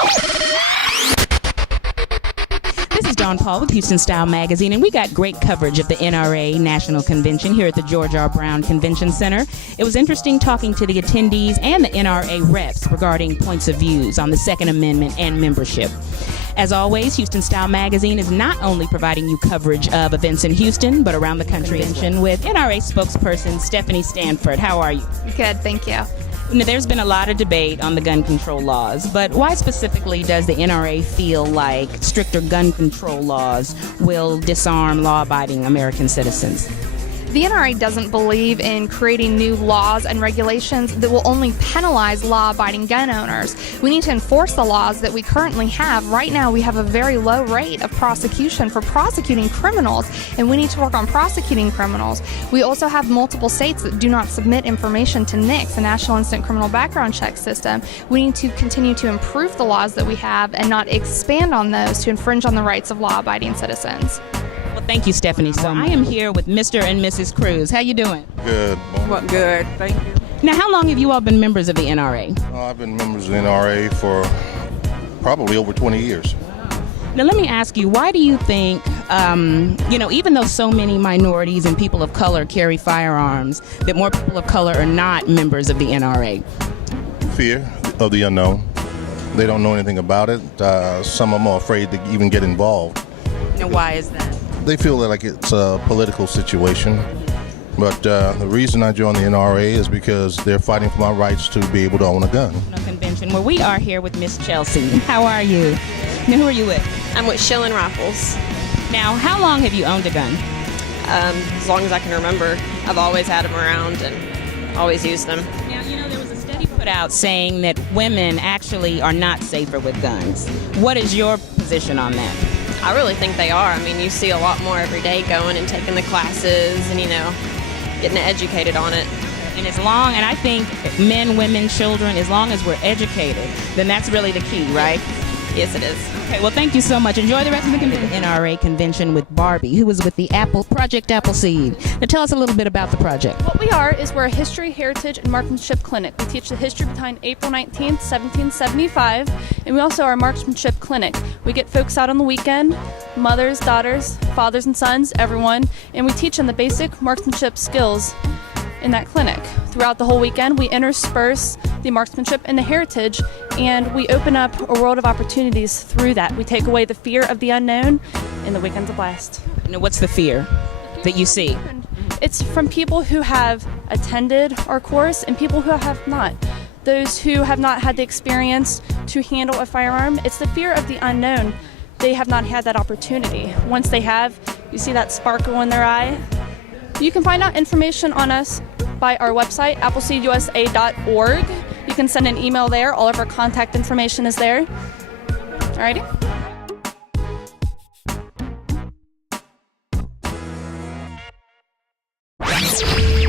This is Dawn Paul with Houston Style Magazine, and we got great coverage of the NRA National Convention here at the George R. Brown Convention Center. It was interesting talking to the attendees and the NRA reps regarding points of views on the Second Amendment and membership. As always, Houston Style Magazine is not only providing you coverage of events in Houston, but around the country with NRA spokesperson Stephanie Stanford. How are you? Good, thank you. Now, there's been a lot of debate on the gun control laws, but why specifically does the NRA feel like stricter gun control laws will disarm law-abiding American citizens? The NRA doesn't believe in creating new laws and regulations that will only penalize law-abiding gun owners. We need to enforce the laws that we currently have. Right now, we have a very low rate of prosecution for prosecuting criminals, and we need to work on prosecuting criminals. We also have multiple states that do not submit information to NICS, the National Instant Criminal Background Check System. We need to continue to improve the laws that we have and not expand on those to infringe on the rights of law-abiding citizens. Well, thank you, Stephanie. So I am here with Mr. and Mrs. Cruz. How you doing? Good. Well, good, thank you. Now, how long have you all been members of the NRA? I've been members of the NRA for probably over 20 years. Now, let me ask you, why do you think, even though so many minorities and people of color carry firearms, that more people of color are not members of the NRA? Fear of the unknown. They don't know anything about it. Some of them are afraid to even get involved. Now, why is that? They feel that like it's a political situation. But the reason I joined the NRA is because they're fighting for my rights to be able to own a gun. Convention where we are here with Miss Chelsea. How are you? Now, who are you with? I'm with Shilling Rifles. Now, how long have you owned a gun? As long as I can remember. I've always had them around and always used them. Now, there was a study put out saying that women actually are not safer with guns. What is your position on that? I really think they are. I mean, you see a lot more every day going and taking the classes and, getting educated on it. And I think men, women, children, as long as we're educated, then that's really the key, right? Yes, it is. Okay, well, thank you so much. Enjoy the rest of the NRA convention with Barbie, who was with the Project Appleseed. Now, tell us a little bit about the project. What we are is we're a history, heritage, and marksmanship clinic. We teach the history behind April 19th, 1775, and we also are a marksmanship clinic. We get folks out on the weekend, mothers, daughters, fathers and sons, everyone, and we teach them the basic marksmanship skills in that clinic. Throughout the whole weekend, we intersperse the marksmanship and the heritage, and we open up a world of opportunities through that. We take away the fear of the unknown, and the weekend's a blast. Now, what's the fear that you see? It's from people who have attended our course and people who have not. Those who have not had the experience to handle a firearm, it's the fear of the unknown. They have not had that opportunity. Once they have, you see that sparkle in their eye. You can find out information on us by our website, appleseedusa.org. You can send an email there. All of our contact information is there. Alrighty.